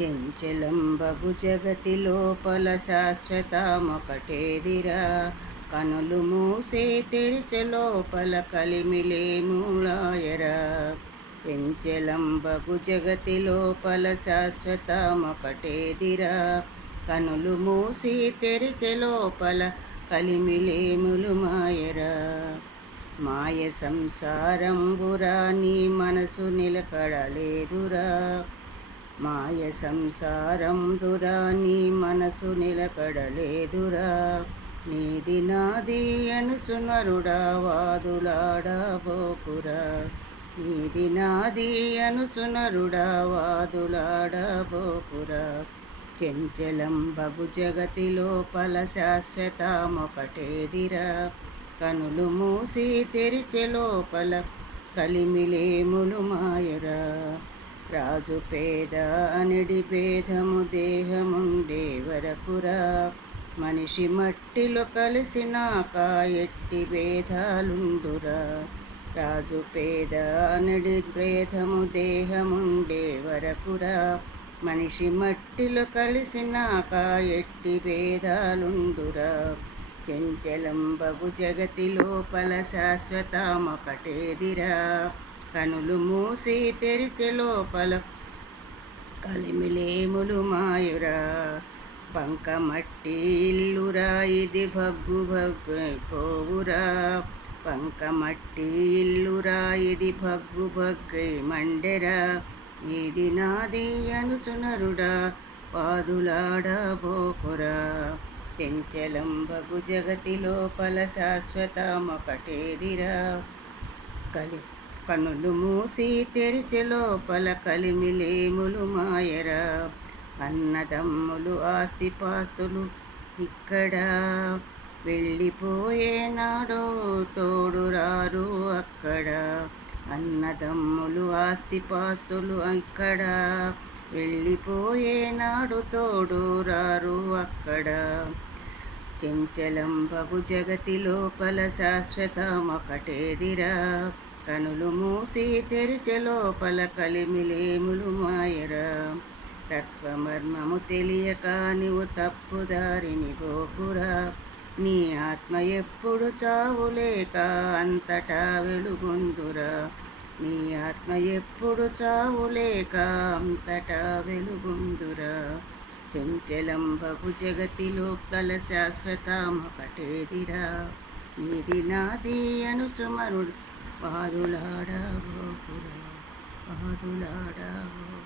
చెంచలంబగు జగతి లోపల శాశ్వతమొకటేదిరా. కనులు మూసే తెరిచె లోపల కలిమిలేములాయరా. చెంచలంబగు జగతి లోపల శాశ్వతమొకటేదిరా. కనులు మూసి తెరిచె లోపల కలిమిలేములు మాయరా. మాయ సంసారంబురా నీ మనసు నిలకడలేదురా. మాయ సంసారందురా నీ మనసు నిలకడలేదురా. నీది నాది అనుచునరుడా వాదులాడబోకురా. నీది నాది అనుచునరుడా వాదులాడబోకురా. చెంచలంబగు జగతి లోపల శాశ్వతమొకటేదిరా. కనులు మూసి తెరిచె లోపల కలిమిలేములు మాయరా. రాజు పేద అనిడి భేదము దేహముండే వరకురా. మనిషి మట్టిలో కలిసినాక ఎట్టి భేదాలుండురా. రాజు పేద అనిడి భేదము దేహముండే వరకురా. మనిషి మట్టిలో కలిసినాక ఎట్టి భేదాలుండురా. చెంచలంబగు జగతి లోపల శాశ్వతమొకటేదిరా. కనులు మూసి తెరిచె లోపల కలిమిలేములు మాయురా. పంకమట్టి ఇల్లురా ఇది భగ్గు భగ్గైపోవురా. పంకమట్టి ఇల్లురా ఇది భగ్గు భగ్గై మండెరా. ఇది నాది అనుచునరుడా వాదులాడబోకురా. చెంచలంబగు జగతి లోపల శాశ్వతమొకటేదిరా. కనులు మూసి తెరిచె లోపల కలిమిలేములు మాయరా. అన్నదమ్ములు ఆస్తిపాస్తులు ఇక్కడ వెళ్ళిపోయేనాడో తోడురారు అక్కడ. అన్నదమ్ములు ఆస్తిపాస్తులు ఇక్కడ వెళ్ళిపోయేనాడు తోడురారు అక్కడ. చెంచలంబగు జగతి లోపల శాశ్వతమొకటేదిరా. కనులు మూసి తెరిచె లోపల కలిమిలేములు మాయరా. తత్వమర్మము తెలియక నీవు తప్పుదారిని పోకురా. నీ ఆత్మ ఎప్పుడు చావులేక అంతటా వెలుగొందురా. నీ ఆత్మ ఎప్పుడు చావులేక అంతటా వెలుగొందురా. చెంచలంబగు జగతి లోపల శాశ్వతమొకటేదిరా. నీది నాది అనుచుమరుడు వాదులాడబోకురా. వాదులాడబో